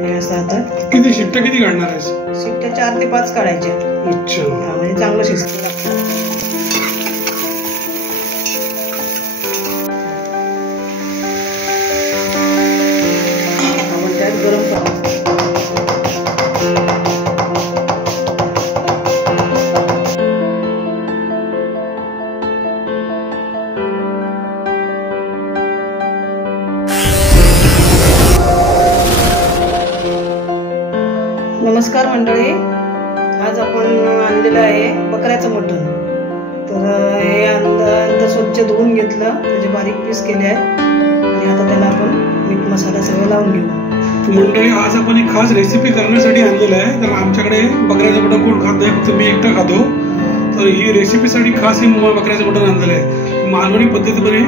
हे असं आता किती शिट्ट्या किती काढणार आहेस? शिट्ट्या 4 ते 5 काढायच्या. अच्छा, म्हणजे चांगलं शिजतं लागतं. आपण त्यात गरम पाणी नमस्कार मंडळी, आज आपण आणलेलं आहे बकऱ्याचं मटण. तर हे अंतर स्वच्छ धुवून घेतलं, त्याचे बारीक पीस केले आहेत आणि आता त्याला आपण मीठ मसाला सगळं लावून घेऊ. मंडळी, आज आपण एक खास रेसिपी करण्यासाठी आणलेलं आहे. तर आमच्याकडे बकऱ्याचं मटण कोण खात नाही, फक्त मी एकटा खातो. तर ही रेसिपीसाठी खास ही बकऱ्याचं मटण आणलेलं आहे. मालवणी पद्धतीने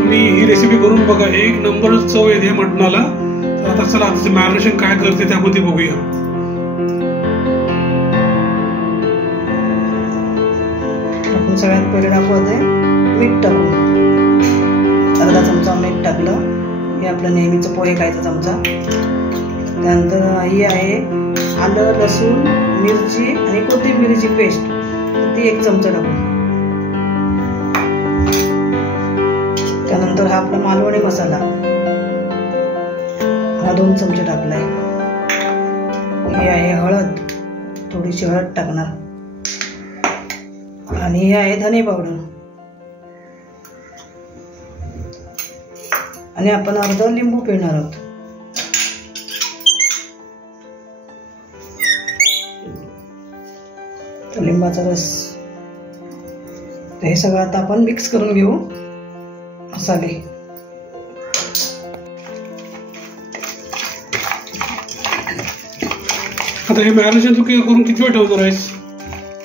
तुम्ही ही रेसिपी करून बघा, एक नंबर चव येते या मटणाला. तर आता चला, आता मॅरिनेशन काय करते त्यामध्ये बघूया. आपण सगळ्यात पहिले दाखवते मीठ टाकून. अर्धा चमचा मीठ टाकलं. हे आपलं नेहमीचं पोहे खायचा चमचा. त्यानंतर ही आहे आलं, लसूण, मिरची आणि कोथिंबीरची पेस्ट, ती 1 चमचा टाकू. त्यानंतर हा आपला मालवणी मसाला, हा 2 चमचे टाकलाय. ही आहे हळद, थोडीशी हळद टाकणार. आणि हे आहे धने पावडर. आणि आपण अर्ध लिंबू पिळणार आहोत. तर लिंबाचा रस. हे सगळं आता आपण मिक्स करून घेऊ मसाले. आता हे मॅरिनेशन तू करून किती वेळ ठेवणार आहेस?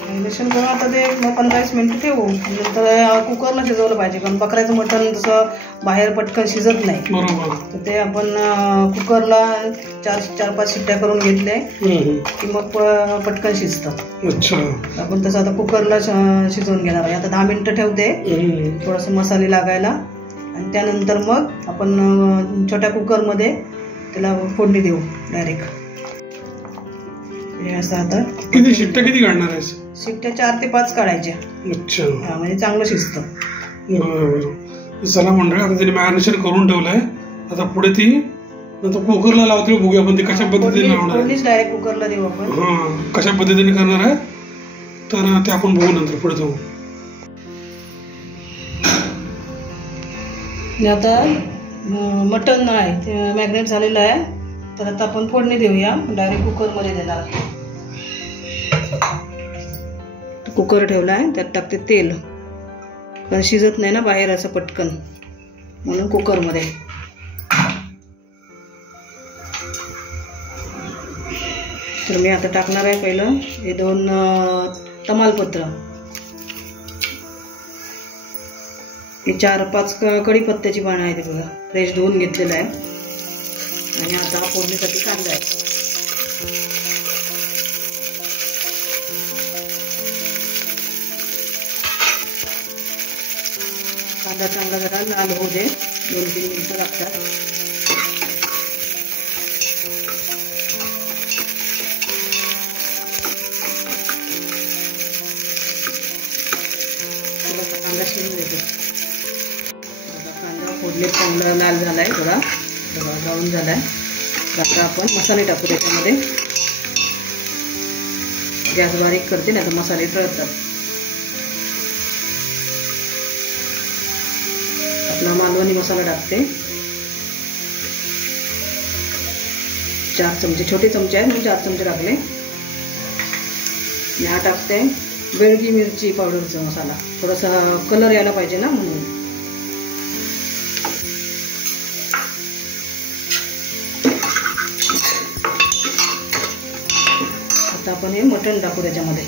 मॅरिनेशन करून आता ते 15-20 मिनिटं ठेवू. नंतर कुकरला शिजवलं पाहिजे, कारण बकऱ्याचं मटण तसं बाहेर पटकन शिजत नाही. बरोबर. तर ते आपण कुकरला 4-5 शिट्ट्या करून घेतल्या की मग पटकन शिजतं. अच्छा, आपण तसं आता कुकरला शिजवून घेणार आहे. आता 10 मिनिटं ठेवते थोडंसं मसाले लागायला, आणि त्यानंतर मग आपण छोट्या कुकरमध्ये त्याला फोडणी देऊ डायरेक्ट. हे असं आता किती शिट्ट्या किती काढणार आहेस? शिट्ट्या 4 ते 5 काढायच्या. अच्छा, म्हणजे चांगलं शिजतं. बरोबर. चला मंडळी, आता तिने मॅरिनेशन करून ठेवलंय. आता पुढे ती नंतर कुकरला लावते, बघूया आपण ती कशा पद्धतीने लावणार आहे. डायरेक्ट कुकरला देऊ आपण. हा, कशा पद्धतीने करणार आहे तर ते आपण बघू नंतर पुढे जाऊ. आता मटण आहे ते मॅग्नेट झालेलं आहे. तर आता आपण फोडणी देऊया. डायरेक्ट कुकरमध्ये देणार. कुकर ठेवला आहे, त्यात टाकते तेल, कारण शिजत नाही ना बाहेर असं पटकन, म्हणून कुकरमध्ये. तर मी आता टाकणार आहे पहिलं हे 2 तमालपत्र, हे 4-5 कढीपत्त्याची पानं आहेत. ते बघा, फ्रेश धुवून घेतलेलं आहे. आणि आता हा फोडणीसाठी कांदा आहे. कांदा चांगला जरा लाल होऊ दे, 2-3 मिनिटं लागतात. थोडासा कांदा शिजून देते. कांदा फोडणीत चांगला लाल झालाय, थोडा ब्राऊन झालाय. आता आपण मसाले टाकू त्याच्यामध्ये. गॅस बारीक करते, नाही तर मसाले जळतात. आपला मालवणी मसाला टाकते. 4 चमचे, छोटे चमचे आहेत म्हणून 4 चमचे टाकले. हा टाकते बेडगी मिरची पावडरचा मसाला, थोडासा कलर यायला पाहिजे ना म्हणून. आता आपण हे मटण टाकू त्याच्यामध्ये.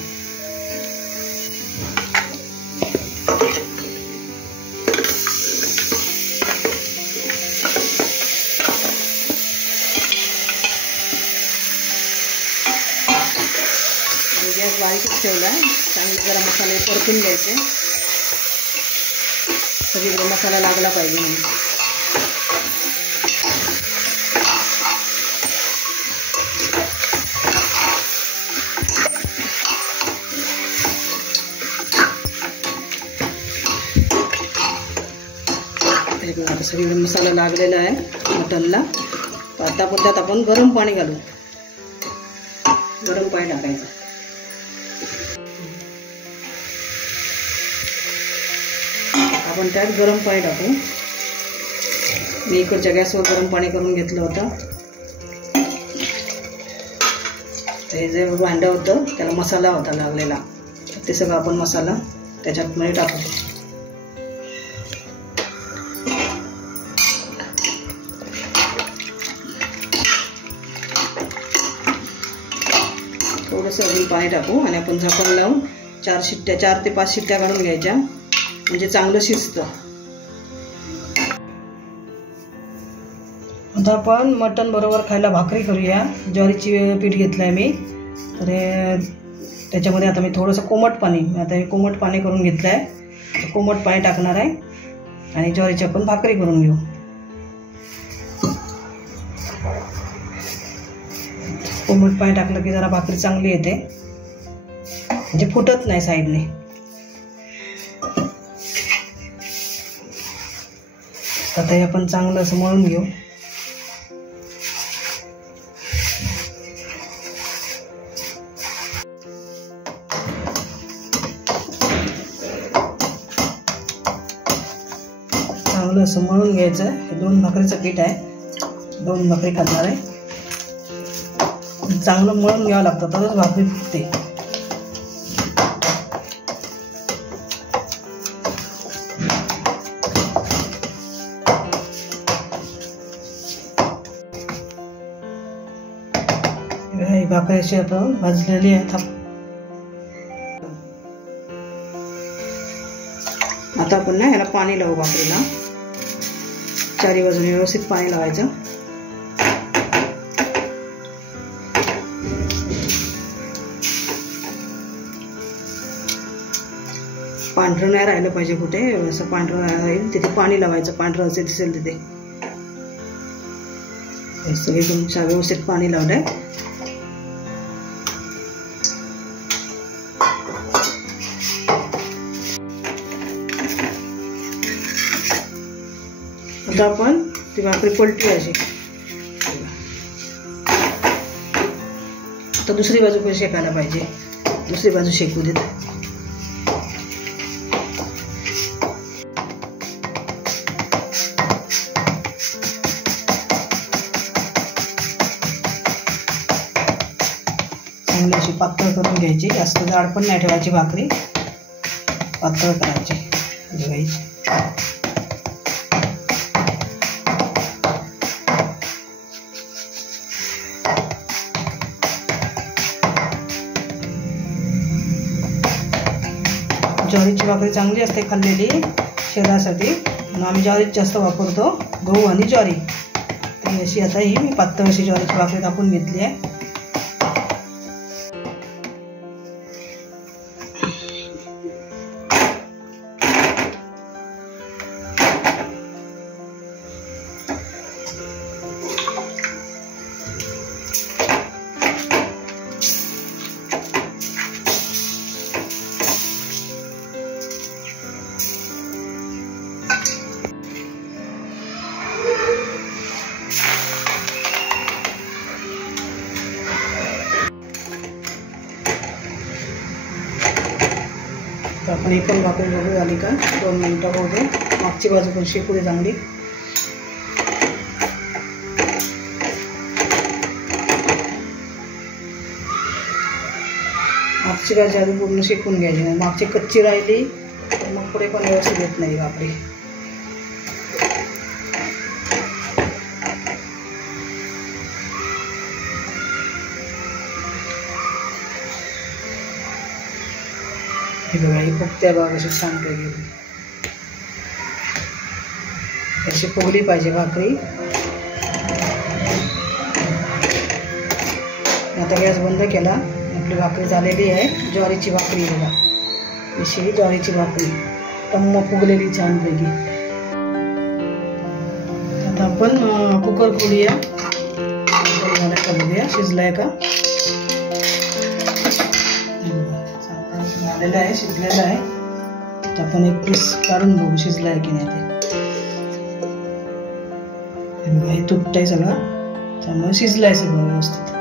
गॅस बारीकच ठेवला आहे. चांगले जरा मसाले परतून घ्यायचे, सगळीकडे मसाला लागला पाहिजे म्हणून. सगळी मसाला लागलेला आहे मटनला. आता आपण त्यात गरम पाणी घालू. गरम पाणी टाकायचं. आपण त्यात गरम पाणी टाकू. मी इकडच्या गॅसवर गरम पाणी करून घेतलं होतं. हे जे भांडं होतं त्याला मसाला होता लागलेला, ते सगळं आपण मसाला त्याच्यात मध्ये टाकू. थोडंसं अजून पाणी टाकू आणि आपण झाकण लावून 4 ते 5 शिट्ट्या काढून घ्यायच्या, म्हणजे चांगलं शिजतं. आता आपण मटण बरोबर खायला भाकरी करूया. ज्वारीची पीठ घेतलंय मी, तर त्याच्यामध्ये आता मी थोडंसं कोमट पाणी, आता हे कोमट पाणी करून घेतलंय. कोमट पाणी टाकणार आहे आणि ज्वारीची आपण भाकरी करून घेऊ. कोमट पाणी टाकलं की जरा भाकरी चांगली येते, म्हणजे फुटत नाही साईडने. आता हे आपण चांगलं असं मळून घेऊ. चांगलं असं मळून घ्यायचं. हे 2 भाकरीचं पीठ आहे, 2 भाकरी खाणार आहे. चांगलं मळून घ्यावं लागतं, तरच भाकरी फुटते. ही भाकरी अशी आपण भाजलेली आहे. आता आपण ना ह्याला पाणी लावू भाकरीला. 4 बाजूने व्यवस्थित पाणी लावायचं. पांढरं नाही राहिलं पाहिजे कुठे, असं पांढरं राहील तिथे पाणी लावायचं. पांढरं असे दिसेल तिथे सगळे तुमच्या व्यवस्थित पाणी लावलंय. आता आपण ती भाकरी पलटी अशी. आता दुसरी बाजू पण शेकायला पाहिजे, दुसरी बाजू शेकू देत. चांगली अशी पातळ करून घ्यायची. जास्त जाड पण नाही ठेवायची भाकरी, पातळ करायची घ्यायची. ज्वारीची भाकरी चांगली असते खाल्लेली शरीरासाठी, म्हणून आम्ही ज्वारीच जास्त वापरतो, गहू आणि ज्वारी. तर अशी आता ही मी पातळ अशी ज्वारीची भाकरी कापून घेतली आहे. तर आपण एक पण भाकरी बघू झाली का, 2 मिनिटं होऊ दे. मागची बाजू पण शेकू दे चांगली. मागची बाजू आधी पूर्ण शेकून घ्यायची, मग मागची कच्ची राहिली तर मग पुढे पण व्यवस्थित येत नाही भाकरी. ही बघा, ही फुगत्या भाग अशी छानपैकी अशी फुगली पाहिजे भाकरी. आता गॅस बंद केला. आपली भाकरी झालेली आहे. ज्वारीची भाकरी बघा, अशी ज्वारीची भाकरी टम्म फुगलेली छानपैकी. आता आपण कुकर खोलूया, करूया शिजलाय का. झालेलं आहे, शिजलेलं आहे. तर आपण एक पीस काढून बघू शिजलाय की नाही ते. हे तुटतंय सगळं, त्यामुळे शिजलंय सगळं व्यवस्थित.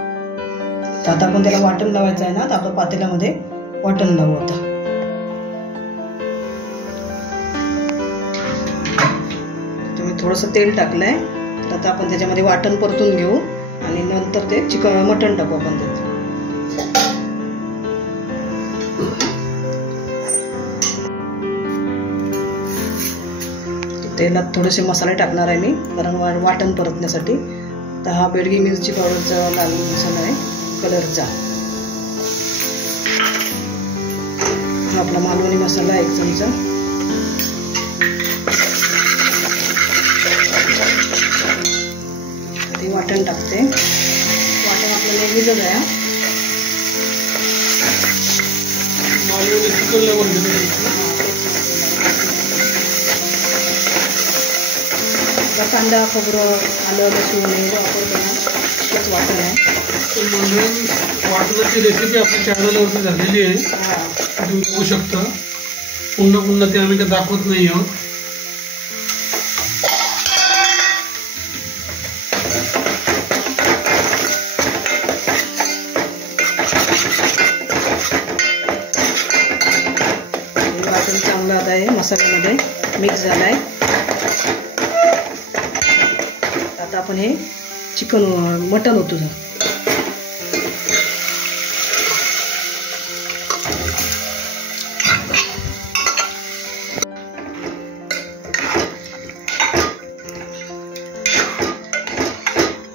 तर आता आपण त्याला वाटण लावायचं आहे ना, तर आपल्या पातेल्यामध्ये वाटण लावू. आता तुम्ही थोडंसं तेल टाकलंय, तर आता आपण त्याच्यामध्ये वाटण परतून घेऊ आणि नंतर ते मटण टाकू आपण त्यात. तेलात थोडेसे मसाले टाकणार आहे मी, कारण वाटण परतण्यासाठी. तर हा बेडगी मिरची पावडरचा लाल मसाला आहे कलरचा. हा आपला मालवणी मसाला आहे 1 चमचा. ते वाटण टाकते. वाटण आपलं नेहमीच आहे. कांदा खोबरं आलं लसूण हे वापरतो ना, तेच वाटण आहे. वाटणाची रेसिपी आपल्या चॅनलवरती झालेली आहे, तुम्ही बघू शकता. पुन्हा ते आम्ही काय दाखवत नाही आहोत. वाटण चांगलं आता आहे मसाल्यामध्ये मिक्स झालाय. आता आपण हे मटण होतं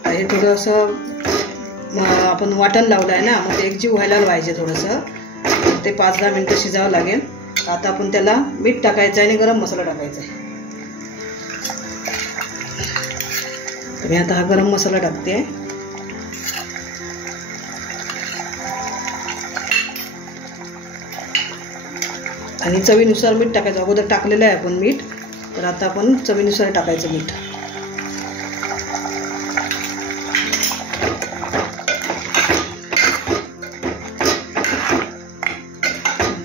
हे थोडंसं आपण वाटण लावलं आहे ना, मग ते एकजीव व्हायला पाहिजे थोडंसं. ते 5-10 मिनिटं शिजावं लागेल. आता आपण त्याला मीठ टाकायचं आहे आणि गरम मसाला टाकायचा आहे. मी आता हा गरम मसाला टाकते. आणि चवीनुसार मीठ टाकायचं. अगोदर टाकलेलं आहे आपण मीठ, तर आता आपण चवीनुसार टाकायचं मीठ.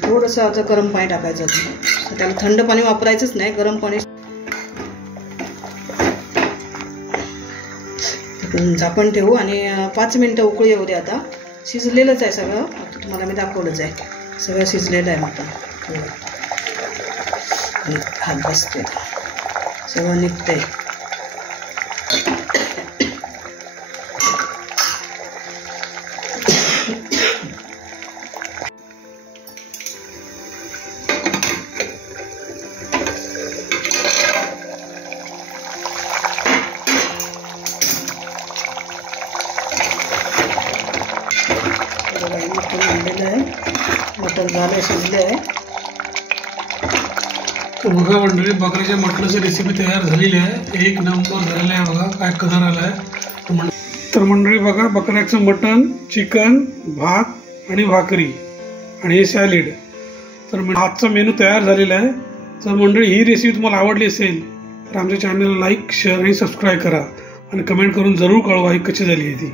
थोडंसं आता गरम पाणी टाकायचं. त्याला थंड पाणी वापरायचंच नाही, गरम पाणी. झाकण ठेवू आणि 5 मिनिटं उकळी येऊ दे. आता शिजलेलंच आहे सगळं, तुम्हाला मी दाखवलंच आहे. सगळं शिजलेलं आहे मटण. हात बसते, सगळं निघतंय. मटण झालं, शिजले आहे. बघा मंडळी, बकऱ्याच्या मटणाची रेसिपी तयार झालेली आहे. 1 नंबर झालेला आहे. बघा काय कलर आला आहे. तर मंडळी बघा, बकऱ्याचं मटण, चिकन, भात आणि भाकरी आणि हे सॅलिड. तर आजचा मेनू तयार झालेला आहे. तर मंडळी, ही रेसिपी तुम्हाला आवडली असेल तर आमच्या चॅनलला लाईक, शेअर आणि सबस्क्राईब करा आणि कमेंट करून जरूर कळवा ही कशी झाली आहे ती.